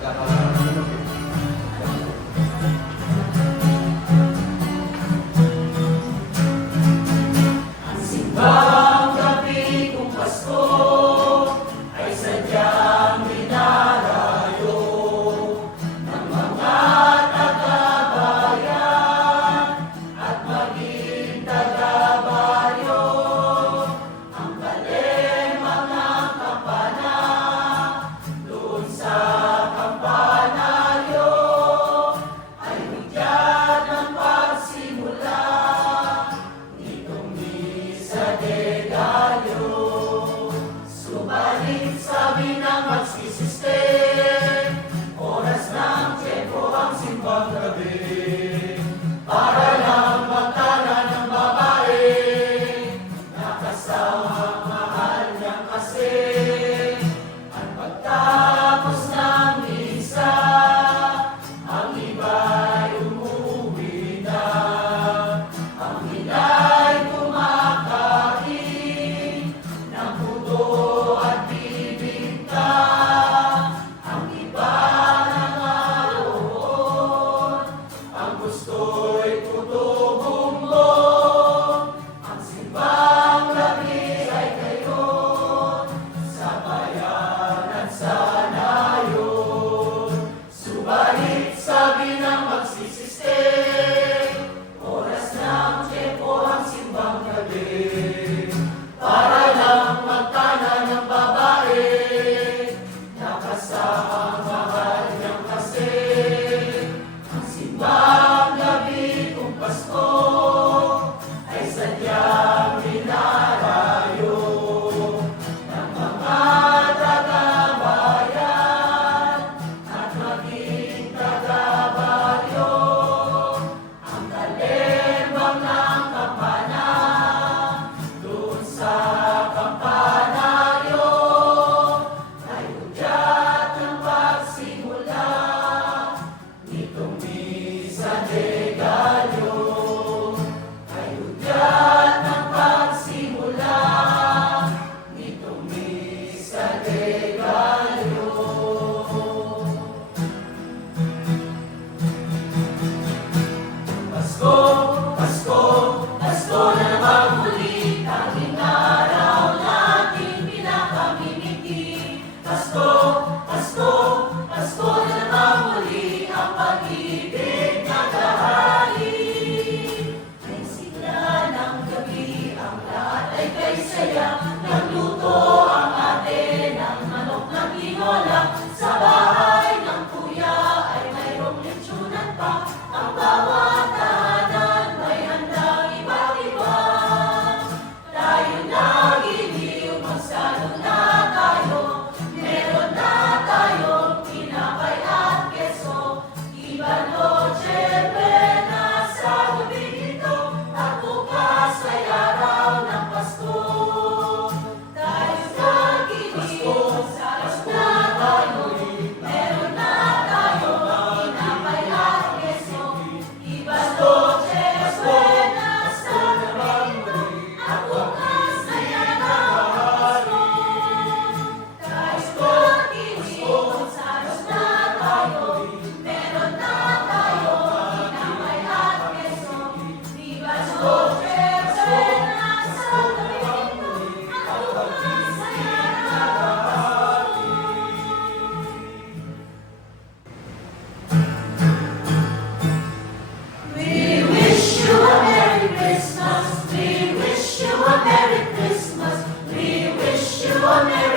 Ang simbang gabi kung Pasko ay sadyang dinarayo ng mga taga-bayan at maging taga-baryo. Ang kalema ng kampana doon sa kampanaryo ay hudyat ng pagsimula nitong misa de Gallo. Subalit sabi ng magsisiste, oras ng tiyempo ang simbang gabi, para lang magtana ng babae na kasama ang mahal niyang kasi. At pagtapos ng misa, ang iba'y umuwi na, ang ila'y kumakain ng puto at bibingka, ang iba nangaroon, ang gusto'y puto bumbong. Ang simbang gabi ay gayon, sa bayan at sa nayon. Subalit sabi ng magsisiste, oras ng tiyempo ang simbang gabi, para lang magtana ng babae na kasama ang mahal niyang kasi. Ang simbang gabi kung Pasko ay sadyang dinarayo ng mga taga-bayan at maging taga-baryo. Ang kalembang ng kampana doon sa kampanaryo ay hudyat ng pagsimula nitong misa de Gallo. Ay hudyat ng pagsimula nitong misa de Gallo. Pasko, Pasko, Pasko na naman muli, tanging araw natin pinakamimiti. Pasko, Pasko, Pasko na naman muli, ang pag-ibig naghahari. May sigla ng gabi, ang lahat ay kay saya, nagluto ang ate ng manok ng tinola. Sa bahay ng kuya ay mayroong lechonan pa, ang bawat tahanan may handang iba't iba. Tayo nagiliw, magsalo na tayo, meron na tayong tinapay at keso. Iba noche buena sa gabing ito, at bukas ay araw ng Pasko. Tayo nagiliw, magsalo na tayo, meron na tayong tinapay at keso. Iba noche buena sa gabing ito, at bukas ay araw ng Pasko. Tayo nagiliw, magsalo na tayo, meron na tayong tinapay at keso. Iba noche buena sa gabing ito, at bukas ay araw ng We wish you a Merry Christmas. We wish you a Merry Christmas. We wish you a Merry